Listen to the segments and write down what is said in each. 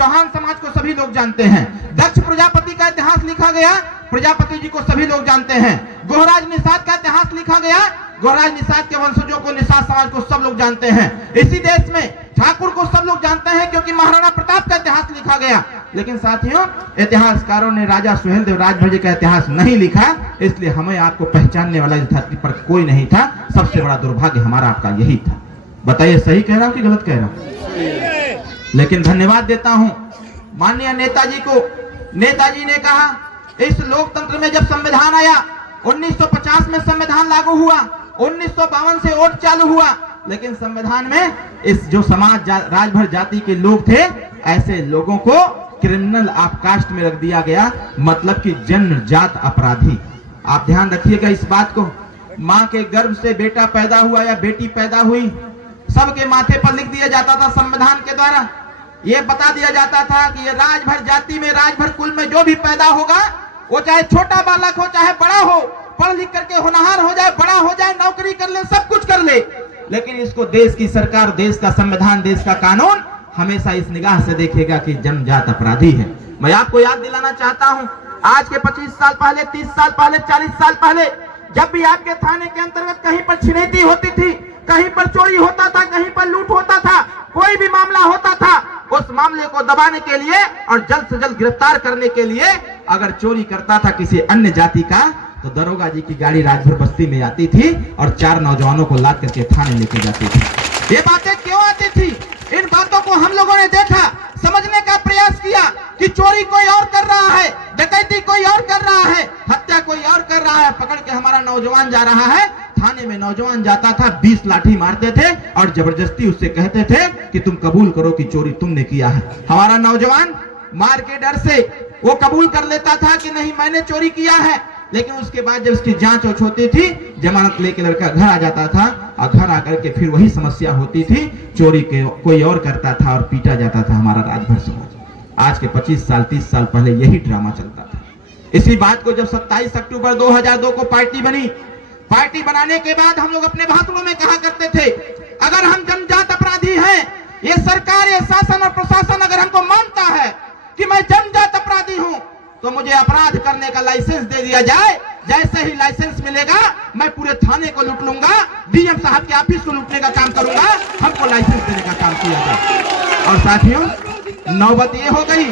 चौहान समाज को सभी लोग जानते हैं। दक्ष प्रजापति का इतिहास लिखा गया, प्रजापति जी को सभी लोग जानते हैं। गोहराज निषाद का इतिहास लिखा गया, गोहराज निषाद के वंशजों को, निषाद समाज को सब लोग जानते हैं। इसी देश में ठाकुर को सब लोग जानते हैं क्योंकि महाराणा प्रताप का इतिहास लिखा गया। लेकिन साथियों, इतिहासकारों ने राजा सुहेलदेव राजभर जी का इतिहास नहीं लिखा, इसलिए हमें आपको पहचानने वाला इस धरती पर कोई नहीं था। सबसे बड़ा दुर्भाग्य हमारा आपका यही था। बताइए, सही कह रहा हूं कि गलत कह रहा हूं? लेकिन धन्यवाद देता हूं माननीय नेताजी को। नेताजी ने कहा, इस लोकतंत्र में जब संविधान आया, 1950 में संविधान लागू हुआ, 1952 से वोट चालू हुआ, लेकिन संविधान में इस जो समाज राजभर जाति के लोग थे, ऐसे लोगों को क्रिमिनल कास्ट में रख दिया गया, मतलब कि जन्मजात अपराधी। आप ध्यान रखिएगा इस बात को। मां के गर्भ से बेटा पैदा हुआ या बेटी पैदा हुई, सबके माथे पर लिख दिया जाता था संविधान के द्वारा। यह बता दिया जाता था कि ये राजभर जाति में, राजभर कुल में जो भी पैदा होगा, वो चाहे छोटा बालक हो चाहे बड़ा हो, पढ़ लिख करके होनहार हो जाए, बड़ा हो जाए, नौकरी कर ले, सब कुछ कर ले, लेकिन इसको देश की सरकार, देश का संविधान, देश का कानून हमेशा इस निगाह से देखेगा कि जन्मजात अपराधी है। मैं आपको याद दिलाना चाहता हूं, आज के 25 साल पहले, 30 साल पहले, 40 साल पहले, जब भी आपके थाने के अंतर्गत कहीं पर छिनैती होती थी, कहीं पर चोरी होता था, कहीं पर लूट होता था, कोई भी मामला होता था, उस मामले को दबाने के लिए और जल्द से जल्द गिरफ्तार करने के लिए अगर चोरी करता था किसी अन्य जाति का, तो दरोगा जी की गाड़ी राजभर बस्ती में आती थी और 4 नौजवानों को लाद करके थाने लेके जाती थी। ये बातें क्यों आती थी? इन बातों को हम लोगों ने देखा, समझने का प्रयास किया कि चोरी कोई और कर रहा है, डकैती कोई और कर रहा है, हत्या कोई और कर रहा है। पकड़ के हमारा नौजवान जा रहा है, थाने में नौजवान जाता था, 20 लाठी मारते थे और जबरदस्ती उससे कहते थे कि तुम कबूल करो कि चोरी तुमने किया है। हमारा नौजवान मार के डर से वो कबूल कर लेता था कि नहीं मैंने चोरी किया है, लेकिन उसके बाद जब उसकी जांच होती थी, जमानत लेके लड़का घर आ जाता था और घर आकर के फिर वही समस्या होती थी, चोरी के कोई और करता था और पीटा जाता था हमारा राजभर समाज। आज के 25 साल 30 साल पहले यही ड्रामा चलता था। इसी बात को जब 27 अक्टूबर 2002 को पार्टी बनी, पार्टी बनाने के बाद हम लोग अपने भाषणों में कहा करते थे, अगर हम जन्मजात अपराधी हैं, ये सरकार, ये शासन और प्रशासन अगर हमको मानता है कि मैं जन्मजात अपराधी हूं, तो मुझे अपराध करने का लाइसेंस दे दिया जाए। जैसे ही लाइसेंस मिलेगा, मैं पूरे थाने को लूट लूंगा, डीएम साहब के ऑफिस को लूटने का काम करूंगा, हमको लाइसेंस देने का काम किया जाए। और साथियों, नौबत ये हो गई,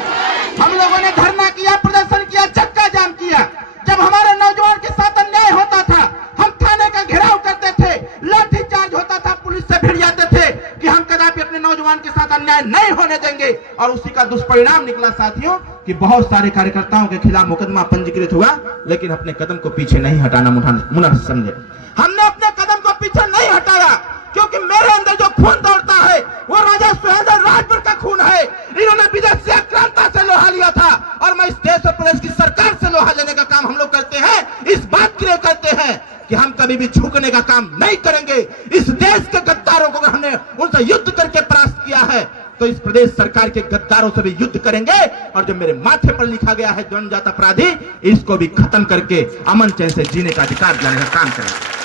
हम लोगों ने धरना किया, प्रदर्शन किया, चक्का जाम किया। जब हमारे नौजवान के साथ अन्याय होता था, हम थाने का घेराव करते थे, लाठी चार्ज होता था, पुलिस से भिड़ जाते थे कि हम कदापि अपने नौजवान के साथ अन्याय नहीं होने देंगे। और उसी का दुष्परिणाम निकला साथियों कि बहुत सारे कार्यकर्ताओं के खिलाफ मुकदमा पंजीकृत हुआ, लेकिन अपने कदम को पीछे नहीं हटाना मुना समझे। हमने अपने कदम को पीछे नहीं हटाया, क्योंकि मेरे अंदर जो खून दौड़ता है वो राजा सुहेलदेव राजभर का खून है। इन्होंने विदेश से आक्रांता से लोहा लिया था और मैं इस देश और प्रदेश की सरकार से लोहा लेने का काम हम लोग करते हैं। इस बात के लिए करते हैं कि हम कभी भी झुकने का काम नहीं करेंगे। इस देश के गद्दारों को हमने उनसे युद्ध करके परास्त किया है, तो इस प्रदेश सरकार के गद्दारों से भी युद्ध करेंगे। और जो मेरे माथे पर लिखा गया है जन्मजात अपराधी, इसको भी खत्म करके अमन चैन से जीने का अधिकार दिलाने का काम करेंगे।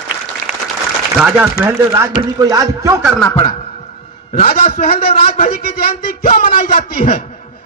राजा सुहेलदेव राजभर जी को याद क्यों करना पड़ा? राजा सुहेलदेव राजभर जी की जयंती क्यों मनाई जाती है?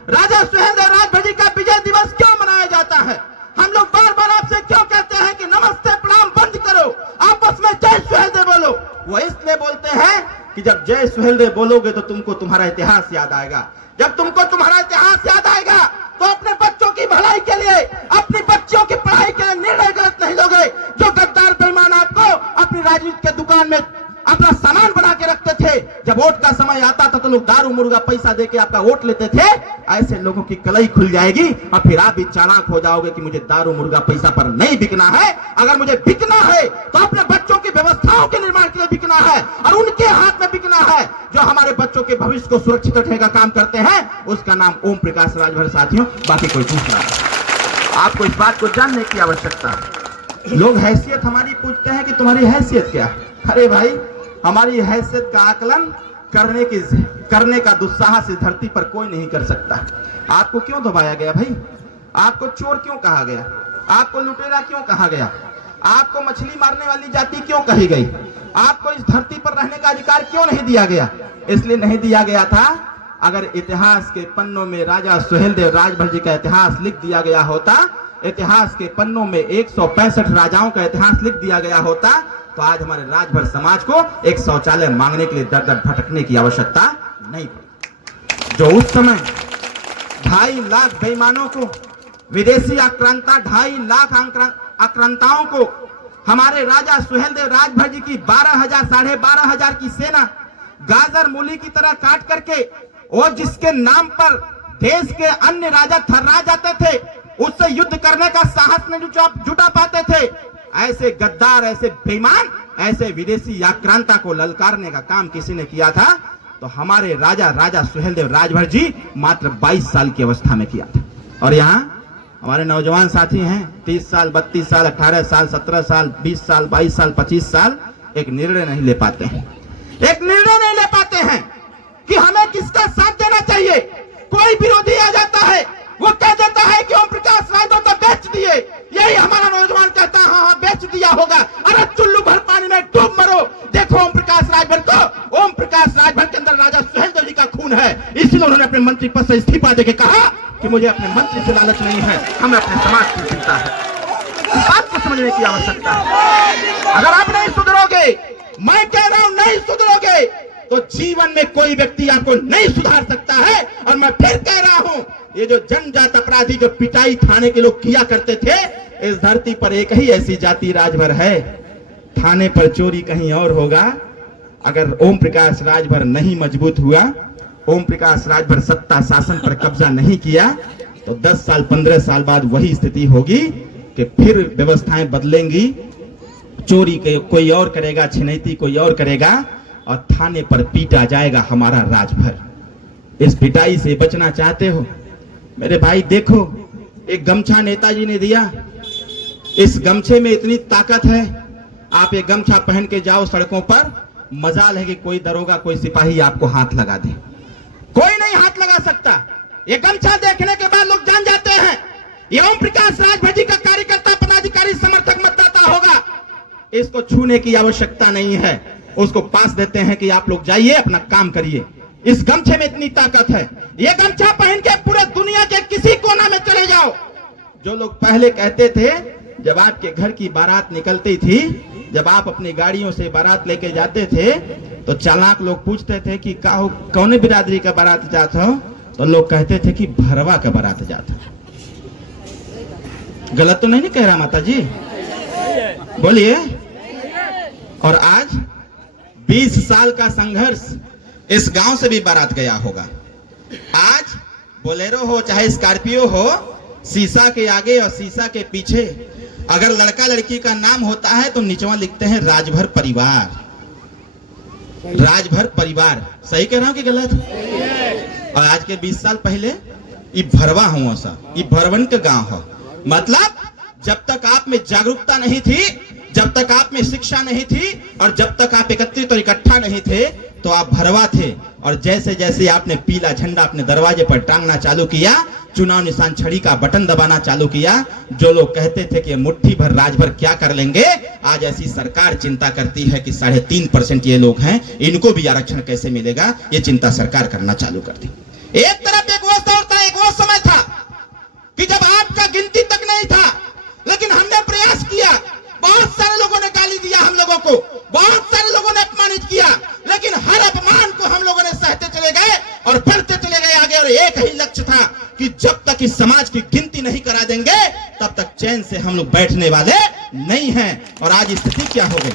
राजा सुहेलदेव राजभर जी का विजय दिवस क्यों मनाया जाता है? हम लोग बार बार आपसे क्यों कहते हैं कि नमस्ते प्रणाम बंद करो, आपस में जय सुहेलदेव बोलो? वो इसलिए बोलते हैं कि जब जय सुहेलदेव बोलोगे तो तुमको तुम्हारा इतिहास याद आएगा। जब तुमको तुम्हारा इतिहास याद आएगा तो अपने बच्चों की भलाई के लिए, अपनी बच्चियों की पढ़ाई के लिए निर्णय गलत नहीं लोगे। जो गद्दार बेईमान आपको अपनी राजनीति के दुकान में अपना सामान बना के रखते थे, जब वोट का समय आता था तो लोग दारू मुर्गा पैसा देके आपका वोट लेते थे, ऐसे लोगों की कलई खुल जाएगी और फिर आप भी चालाक हो जाओगे कि मुझे दारू मुर्गा पैसा पर नहीं बिकना है। अगर मुझे बिकना है तो अपने बच्चों की व्यवस्थाओं के निर्माण के लिए बिकना है और उनके हाथ में बिकना है जो हमारे बच्चों के भविष्य को सुरक्षित रखने का काम करते हैं। उसका नाम ओम प्रकाश राजभर साथियों, बाकी कोई दूसरा है। आपको इस बात को जानने की आवश्यकता है। लोग हैसियत हमारी पूछते हैं कि तुम्हारी हैसियत क्या है? अरे भाई, हमारी हैसियत का आकलन करने का दुस्साहस इस धरती पर कोई नहीं कर सकता। आपको क्यों दबाया गया भाई? आपको चोर क्यों कहा गया? आपको लुटेरा क्यों कहा गया? आपको मछली मारने वाली जाति क्यों कही गई? आपको इस धरती पर रहने का अधिकार क्यों नहीं दिया गया? इसलिए नहीं दिया गया था अगर इतिहास के पन्नों में राजा सुहेलदेव राजभर जी का इतिहास लिख दिया गया होता, इतिहास के पन्नों में 165 राजाओं का इतिहास लिख दिया गया होता, तो आज हमारे राजभर समाज को एक शौचालय मांगने के लिए दर दर भटकने की आवश्यकता नहीं पड़ी। जो उस समय 2.5 लाख बेईमानों को, विदेशी आक्रांता 2.5 लाख आक्रांताओं को हमारे राजा सुहेलदेव राजभर जी की 12,000 साढ़े 12,000 की सेना गाजर मूली की तरह काट करके, और जिसके नाम पर देश के अन्य राजा थर्रा जाते थे, उससे युद्ध करने का साहस नहीं जुटा पाते थे, ऐसे गद्दार, ऐसे बेईमान, ऐसे विदेशी आक्रांता को ललकारने का काम किसी ने किया था तो हमारे राजा सुहेलदेव राजभर जी मात्र 22 साल की अवस्था में किया था। और यहाँ हमारे नौजवान साथी हैं 30 साल, 32 साल, 18 साल, 17 साल, 20 साल, 22 साल, 25 साल, एक निर्णय नहीं ले पाते हैं, एक निर्णय नहीं ले पाते हैं कि हमें किसका साथ देना चाहिए। कोई विरोधी आ जाता है, वो कह देता है कि ओम प्रकाश राजभर तो बेच दिए, यही हमारा नौजवान कहता है हाँ बेच दिया होगा, अरे चुल्लू भर पानी में डूब मरो, देखो ओम प्रकाश राजभर को, ओम प्रकाश राजभर के अंदर राजा सुहेलदेव जी का खून है, इसलिए उन्होंने अपने मंत्री पद से इस्तीफा देके कहा कि मुझे अपने मंत्री से लालच नहीं है, हमें अपने समाज की चिंता है। इस बात को समझने की आवश्यकता है। अगर आप नहीं सुधरोगे, मैं कह रहा हूं नहीं सुधरोगे, तो जीवन में कोई व्यक्ति आपको नहीं सुधार सकता है। और मैं फिर कह रहा हूं, ये जो जन्मजात अपराधी जो पिटाई थाने के लोग किया करते थे, इस धरती पर एक ही ऐसी जाति राजभर है। थाने पर चोरी कहीं और होगा। अगर ओम प्रकाश राजभर नहीं मजबूत हुआ, ओम प्रकाश राजभर सत्ता शासन पर कब्जा नहीं किया, तो 10 साल 15 साल बाद वही स्थिति होगी कि फिर व्यवस्थाएं बदलेंगी, चोरी कोई और करेगा, छिनैती कोई और करेगा, और थाने पर पीटा जाएगा हमारा राजभर। इस पिटाई से बचना चाहते हो मेरे भाई, देखो एक गमछा नेताजी ने दिया, इस गमछे में इतनी ताकत है, आप ये गमछा पहन के जाओ सड़कों पर, मजाल है कि कोई दरोगा कोई सिपाही आपको हाथ लगा दे, कोई नहीं हाथ लगा सकता। ये गमछा देखने के बाद लोग जान जाते हैं ये ओम प्रकाश राजभर जी का कार्यकर्ता, पदाधिकारी, समर्थक, मतदाता होगा, इसको छूने की आवश्यकता नहीं है, उसको पास देते हैं कि आप लोग जाइए अपना काम करिए। इस गमछे में इतनी ताकत है, ये गमछा पहन के पूरे दुनिया के किसी कोना में चले जाओ। जो लोग पहले कहते थे, जब आपके घर की बारात निकलती थी, जब आप अपनी गाड़ियों से बारात लेके जाते थे, तो चालाक लोग पूछते थे कि कौन बिरादरी का बारात जाता हो, तो लोग कहते थे कि भरवा का बारात जाता। गलत तो नहीं कह रहा माता जी, बोलिए। और आज 20 साल का संघर्ष, इस गांव से भी बारात गया होगा। आज बोलेरो हो चाहे स्कॉर्पियो हो, शीशा के आगे और शीशा के पीछे अगर लड़का लड़की का नाम होता है तो निचवा लिखते हैं राजभर परिवार। राजभर परिवार, सही कह रहा हूं कि गलत? और आज के 20 साल पहले ये भरवा हुआ सा, ये भरवन का गांव है। मतलब जब तक आप में जागरूकता नहीं थी, जब तक आप में शिक्षा नहीं थी, और जब तक आप एकत्रित और इकट्ठा नहीं थे, तो आप भरवा थे। और जैसे जैसे आपने पीला झंडा अपने दरवाजे पर टांगना चालू किया, चुनाव निशान छड़ी का बटन दबाना चालू किया, जो लोग कहते थे कि मुट्ठी भर राजभर क्या कर लेंगे, आज ऐसी सरकार चिंता करती है कि 3.5% ये लोग हैं, इनको भी आरक्षण कैसे मिलेगा, ये चिंता सरकार करना चालू कर दी। एक तरफ एक वो दौर था, एक वो समय था कि जब आपका गिनती तक नहीं था, लेकिन हमने प्रयास किया। बहुत सारे लोगों ने गाली दिया हम लोगों को, बहुत सारे लोगों ने अपमानित किया, लेकिन हर अपमान को हम लोगों ने सहते चले गए और बढ़ते चले गए आगे। और एक ही लक्ष्य था कि जब तक इस समाज की गिनती नहीं करा देंगे, तब तक चैन से हम लोग बैठने वाले नहीं हैं। और आज स्थिति क्या हो गई,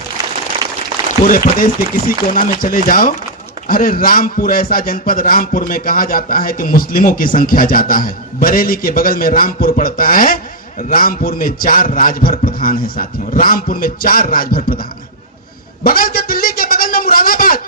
पूरे प्रदेश के किसी कोना में चले जाओ, अरे रामपुर ऐसा जनपद, रामपुर में कहा जाता है कि मुस्लिमों की संख्या ज्यादा है। बरेली के बगल में रामपुर पड़ता है, रामपुर में 4 राजभर प्रधान है साथियों, रामपुर में 4 राजभर प्रधान है। बगल के दिल्ली के बगल में मुरादाबाद,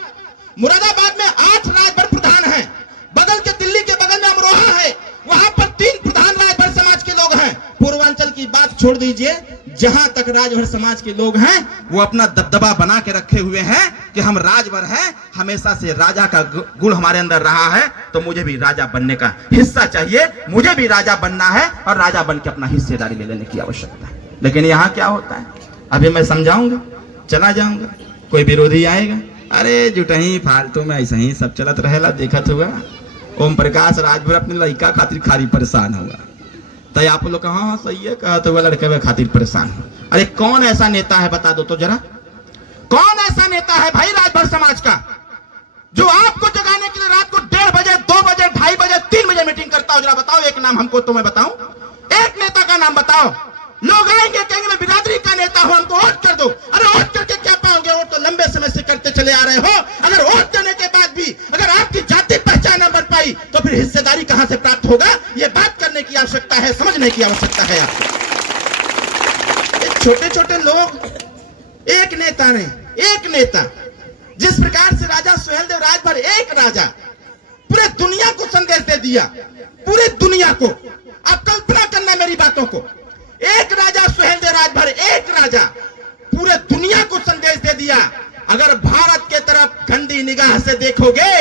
मुरादाबाद में 8 राजभर प्रधान हैं। बगल के दिल्ली के बगल में अमरोहा है, वहां पर 3 प्रधान राजभर समाज के लोग हैं। पूर्वांचल की बात छोड़ दीजिए, जहां तक राजभर समाज के लोग हैं वो अपना दबदबा बना के रखे हुए हैं कि हम राजभर हैं, हमेशा से राजा का गुण हमारे अंदर रहा है, तो मुझे भी राजा बनने का हिस्सा चाहिए, मुझे भी राजा बनना है और राजा बन के अपना हिस्सेदारी ले लेने की आवश्यकता है। लेकिन यहाँ क्या होता है, अभी मैं समझाऊंगा, चला जाऊंगा, कोई विरोधी आएगा, अरे जुटही फालतू में ऐसा ही सब चलत रहेला, देखत हुआ ओम प्रकाश राजभर अपने लड़का खातिर खाली परेशान होगा। तो आप लोग हाँ हाँ सही है कहा, तो वह लड़के में खातिर परेशान हो। अरे कौन ऐसा नेता है बता दो तो जरा, कौन ऐसा नेता है भाई राजभर समाज का जो आपको जगाने के लिए रात को 1:30 बजे 2 बजे 2:30 बजे 3 बजे मीटिंग करता हो? जरा बताओ एक नाम हमको, तो मैं बताऊं एक नेता का नाम बताओ। लोग आएंगे कहेंगे मैं बिरादरी का नेता हूं, हमको वोट कर दो। अरे वोट करके क्या पाओगे? वोट तो लंबे समय से करते चले आ रहे हो। अगर वोट करने के बाद भी अगर आपकी जाति पहचान न बन पाई तो फिर हिस्सेदारी कहां से प्राप्त होगा? ये बात करने की आवश्यकता है, समझने की आवश्यकता है। आपको छोटे छोटे लोग, एक नेता ने, एक नेता जिस प्रकार से राजा सुहेलदेव राजभर, एक राजा पूरे दुनिया को संदेश दे दिया, पूरे दुनिया को। आप कल्पना करना मेरी बातों को, एक राजा सुहेलदेव राजभर, एक राजा पूरे दुनिया को संदेश दे दिया। अगर भारत के तरफ गंदी निगाह से देखोगे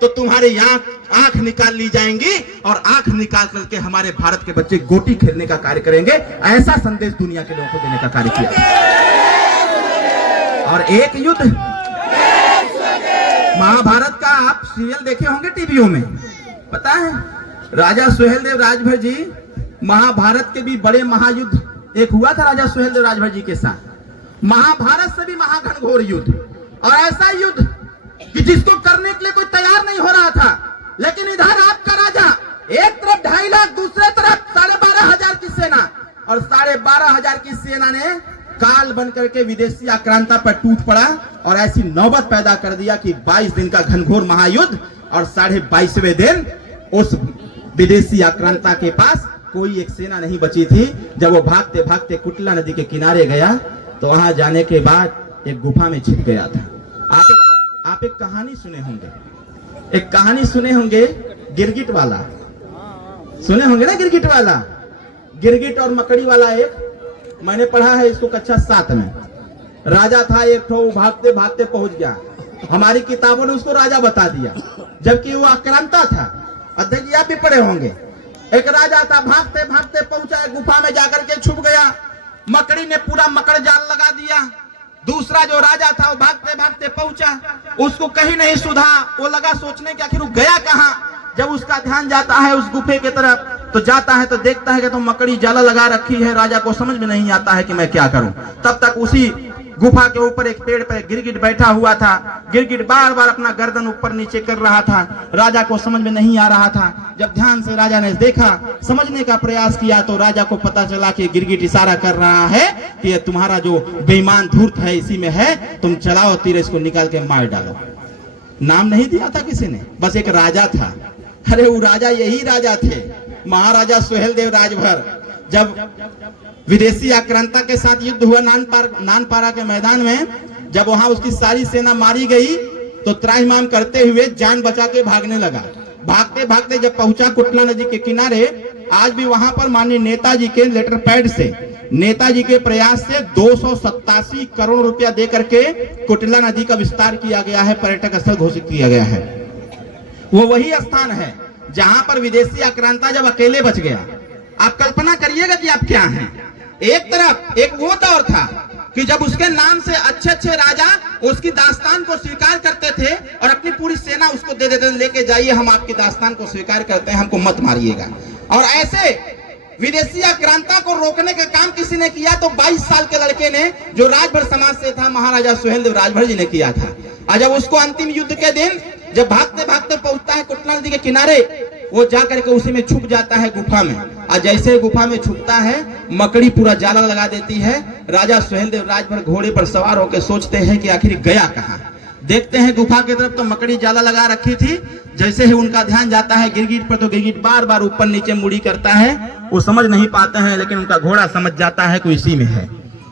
तो तुम्हारी आंख निकाल ली जाएंगी और आंख निकाल करके हमारे भारत के बच्चे गोटी खेलने का कार्य करेंगे। ऐसा संदेश दुनिया के लोगों को देने का कार्य किया। और एक युद्ध, महाभारत का आप सीरियल देखे होंगे टीवियों में, पता है राजा सुहेलदेव राजभर जी, महाभारत के भी बड़े महायुद्ध एक हुआ था राजा सुहेलदेव राजभर जी के साथ, महाभारत से भी महाघनघोर युद्ध। और ऐसा युद्ध कि जिसको करने के लिए कोई तैयार नहीं हो रहा था, लेकिन इधर आपका राजा एक तरफ 2.5 लाख, दूसरे तरफ 12,500 की सेना, और 12,500 की सेना ने काल बन करके विदेशी आक्रांता पर टूट पड़ा और ऐसी नौबत पैदा कर दिया कि 22 दिन का घनघोर महायुद्ध, और 22.5वें दिन उस विदेशी आक्रांता के पास कोई एक सेना नहीं बची थी। जब वो भागते भागते कुटला नदी के किनारे गया तो वहां जाने के बाद एक गुफा में छिप गया था। आप एक कहानी सुने होंगे, एक कहानी सुने होंगे गिरगिट वाला, सुने होंगे ना गिरगिट वाला, गिरगिट और मकड़ी वाला। एक मैंने पढ़ा है इसको कक्षा 7 में। राजा था एक ठो, भागते भागते पहुंच गया, हमारी किताबों ने उसको राजा बता दिया, जबकि वो आक्रांता था। अध्यक्ष आप भी पढ़े होंगे। एक राजा था, भागते भागते पहुंचा, गुफा में जाकर के छुप गया, मकड़ी ने पूरा मकड़ जाल लगा दिया। दूसरा जो राजा था वो भागते भागते पहुंचा, उसको कहीं नहीं सुधा, वो लगा सोचने कि आखिर वो गया कहां। जब उसका ध्यान जाता है उस गुफे की तरफ तो जाता है तो देखता है कि तो मकड़ी जाला लगा रखी है। राजा को समझ में नहीं आता है कि मैं क्या करूं। तब तक उसी गुफा के ऊपर एक पेड़ पर गिरगिट बैठा हुआ था। गिरगिट बार बार अपना गर्दन ऊपर नीचे कर रहा था। राजा को समझ में नहीं आ रहा था। जब ध्यान से राजा ने देखा, समझने का प्रयास किया, तो राजा को पता चला कि गिरगिट इशारा कर रहा है कि ये तुम्हारा जो बेईमान धूर्त है इसी में है, तुम चलाओ तीर, इसको निकाल के मार डालो। नाम नहीं दिया था किसी ने, बस एक राजा था। अरे वो राजा यही राजा थे, महाराजा सुहेलदेव राजभर। जब विदेशी आक्रांता के साथ युद्ध हुआ नानपारा के मैदान में, जब वहां उसकी सारी सेना मारी गई तो त्राहिमाम करते हुए जान बचा के भागने लगा। भागते भागते जब पहुंचा कुटला नदी के किनारे, आज भी वहां पर माननीय नेताजी के लेटर पैड से, नेताजी के प्रयास से 287 करोड़ रुपया दे करके कुटला नदी का विस्तार किया गया है, पर्यटक स्थल घोषित किया गया है। वो वही स्थान है जहां पर विदेशी आक्रांता जब अकेले बच गया। आप कल्पना करिएगा कि आप क्या हैं। एक तरफ एक वो दौर था कि जब उसके नाम से अच्छे अच्छे राजा उसकी दास्तान को स्वीकार करते थे और अपनी पूरी सेना उसको दे देते, लेके जाइए हम आपकी दास्तान को स्वीकार करते हैं, हमको मत मारिएगा। और ऐसे विदेशी आक्रांता को रोकने का काम किसी ने किया तो 22 साल के लड़के ने, जो राजभर समाज से था, महाराजा सुहेलदेव राजभर जी ने किया था। और जब उसको अंतिम युद्ध के दिन जब भागते भागते पहुंचता है कुटला नदी के किनारे, वो जाकर के उसी में छुप जाता है गुफा में। और जैसे गुफा में छुपता है, मकड़ी पूरा जाला लगा देती है। राजा सुहेलदेव राजभर घोड़े पर सवार होकर सोचते हैं कि आखिर गया कहां। देखते हैं गुफा की तरफ तो मकड़ी जाला लगा रखी थी। जैसे ही उनका ध्यान जाता है गिरगिट पर, तो गिरगिट बार बार ऊपर नीचे मुड़ी करता है। वो समझ नहीं पाते हैं, लेकिन उनका घोड़ा समझ जाता है कि इसी में है।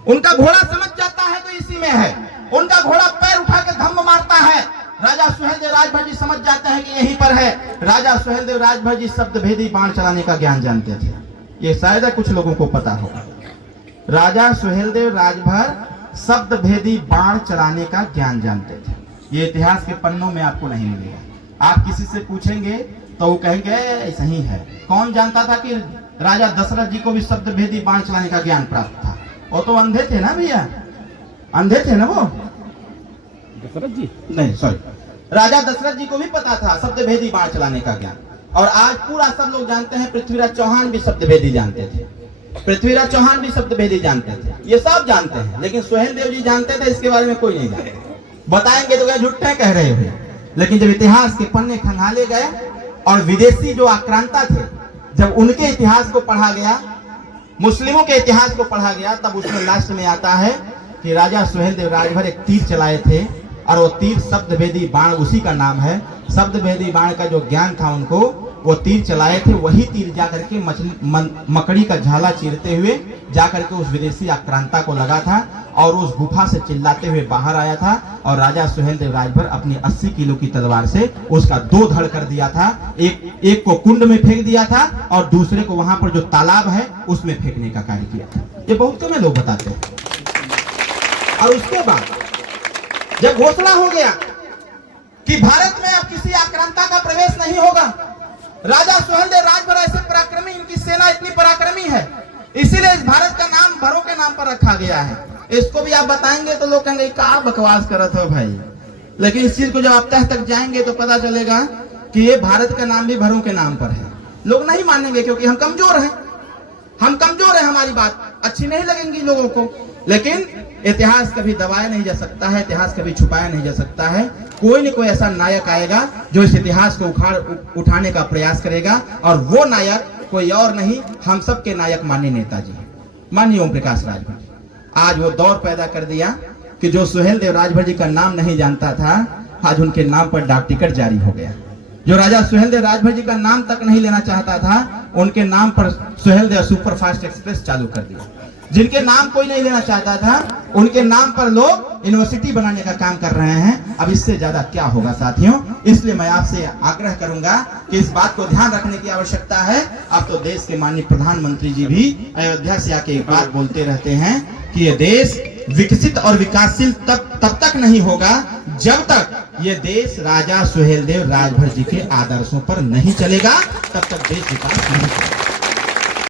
उनका घोड़ा समझ जाता है तो इसी में है। उनका घोड़ा पैर उठा के धम्म मारता है। राजा सुहेलदेव राजभर जी समझ जाते हैं कि यहीं पर है। राजा सुहेलदेव राजभर जी शब्द भेदी बाण चलाने का ज्ञान जानते थे। ये शायद कुछ लोगों को पता होगा। राजा सुहेलदेव राजभर शब्द भेदी बाण चलाने का ज्ञान जानते थे। ये इतिहास के पन्नों में आपको नहीं मिलेगा। आप किसी से पूछेंगे तो वो कहेंगे ऐसा ही है। कौन जानता था कि राजा दशरथ जी को भी शब्द भेदी बाण चलाने का ज्ञान प्राप्त था? वो तो अंधे थे ना भैया, अंधे थे ना वो, दशरथ जी नहीं, सॉरी, राजा दशरथ जी को भी पता था शब्दभेदी बाण चलाने का ज्ञान, और आज पूरा सब लोग जानते हैं। पृथ्वीराज चौहान भी शब्दभेदी जानते थे, पृथ्वीराज चौहान भी शब्दभेदी जानते थे, ये सब जानते हैं। लेकिन सुहेल देव जी जानते थे, इसके बारे में कोई नहीं जानते। बताएंगे तो क्या झूठे कह रहे हो। लेकिन जब इतिहास के पन्ने खंगाले गए और विदेशी जो आक्रांता थे, जब उनके इतिहास को पढ़ा गया, मुस्लिमों के इतिहास को पढ़ा गया, तब उसमें लास्ट में आता है कि राजा सुहेल देव राजभर एक तीर चलाए थे, और वो तीर शब्दभेदी बाण उसी का नाम है। शब्दभेदी बाण का जो ज्ञान था उनको, वो तीर चलाए थे, वही तीर जाकर के मकड़ी का झाला चीरते हुए जाकर के उस विदेशी आक्रांता को लगा था, और उस गुफा से चिल्लाते हुए बाहर आया था। और राजा सुहेल देव राजभर अपनी 80 किलो की तलवार से उसका 2 धड़ कर दिया था। एक को कुंड में फेंक दिया था, और दूसरे को वहां पर जो तालाब है उसमें फेंकने का कार्य किया था। ये बहुत कम लोग बताते हैं। और उसके बाद जब घोषणा हो गया कि भारत में अब किसी आक्रांता का प्रवेश नहीं होगा, राजा सुहेल देव राजभर ऐसे पराक्रमी, इनकी सेना इतनी पराक्रमी है, इसीलिए इस भारत का नाम भरों के नाम पर रखा गया है। इसको भी आप बताएंगे तो लोग कहेंगे क्या बकवास करत हो भाई। लेकिन इस चीज को जब आप तह तक जाएंगे तो पता चलेगा कि ये भारत का नाम भी भरों के नाम पर है। लोग नहीं मानेंगे क्योंकि हम कमजोर हैं, हमारी बात अच्छी नहीं लगेंगी लोगों को। लेकिन इतिहास कभी दबाया नहीं जा सकता है, इतिहास कभी छुपाया नहीं जा सकता है। कोई न कोई ऐसा नायक आएगा जो इस इतिहास को उठाने का प्रयास करेगा, और वो नायक कोई और नहीं, हम सब के नायक माननीय नेताजी, माननीय ओम प्रकाश राजभर। आज वो दौर पैदा कर दिया कि जो सुहेल देव राजभर जी का नाम नहीं जानता था, आज उनके नाम पर डाक टिकट जारी हो गया। जो राजा सुहेल देव राजभर जी का नाम तक नहीं लेना चाहता था, उनके नाम पर सुहेल देव सुपरफास्ट एक्सप्रेस चालू कर दिया। जिनके नाम कोई नहीं लेना चाहता था, उनके नाम पर लोग यूनिवर्सिटी बनाने का काम कर रहे हैं। अब इससे ज्यादा क्या होगा साथियों। इसलिए मैं आपसे आग्रह करूंगा कि इस बात को ध्यान रखने की आवश्यकता है। अब तो देश के माननीय प्रधानमंत्री जी भी अयोध्या से आके एक बात बोलते रहते हैं कि ये देश विकसित और विकासशील तब तक नहीं होगा जब तक ये देश राजा सुहेल देव राजभर जी के आदर्शों पर नहीं चलेगा, तब तक देश विकास नहीं होगा।